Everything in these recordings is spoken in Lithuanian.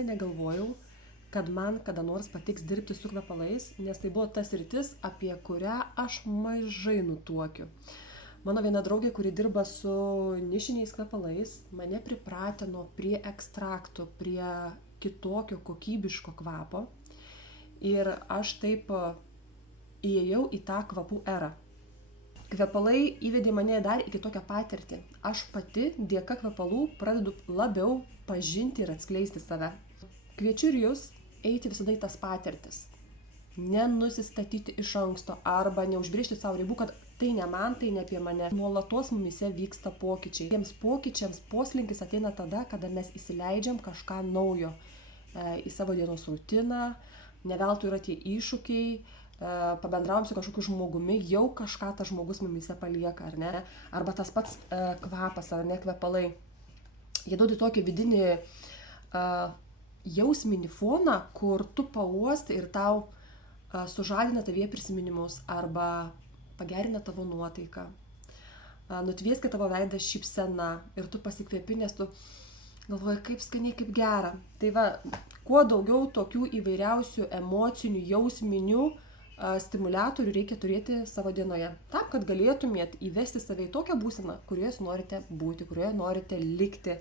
Negalvojau, kad man kada nors patiks dirbti su kvepalais, nes tai buvo tas sritis, apie kurią aš mažai nutuokiu. Mano viena draugė, kuri dirba su nišiniais kvepalais, mane pripratino prie ekstraktų, prie kitokio kokybiško kvapo. Ir aš taip įėjau į tą kvapų erą. Kvepalai įvedė mane dar į kitokią patirtį. Aš pati dėka kvepalų pradedu labiau pažinti ir atskleisti save. Kviečiu ir jūs eiti visada į tas patirtis. Nenusistatyti iš anksto arba neužbrėžti savo ribų, kad tai ne man, tai ne apie mane. Nuolatos mumise vyksta pokyčiai. Tiems pokyčiams poslinkis ateina tada, kada mes įsileidžiam kažką naujo į savo dienos rutiną. Ne veltui yra tie iššūkiai, pabendravom su kažkokiu žmogumi, jau kažką tas žmogus mumise palieka, ar ne? Arba tas pats kvapas, ar ne, kvepalai. Jie duoda tokį vidinį jausminį foną, kur tu pauosti ir tau sužadina tavyje prisiminimus arba pagerina tavo nuotaiką. Nutvieska tavo veidą šypsena ir tu pasikvėpi, nes tu galvoji, kaip skaniai, kaip gera. Tai va, kuo daugiau tokių įvairiausių emocinių, jausminių stimuliatorių reikia turėti savo dienoje. Tam, kad galėtumėt įvesti save į tokią būseną, kurioje jūs norite būti, kurioje norite likti,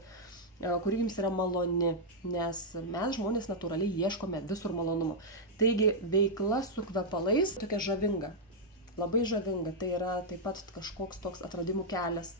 kuri jums yra maloni, nes mes žmonės natūraliai ieškome visur malonumo. Taigi veikla su kvepalais tokia žavinga, labai žavinga, tai yra taip pat kažkoks toks atradimų kelias.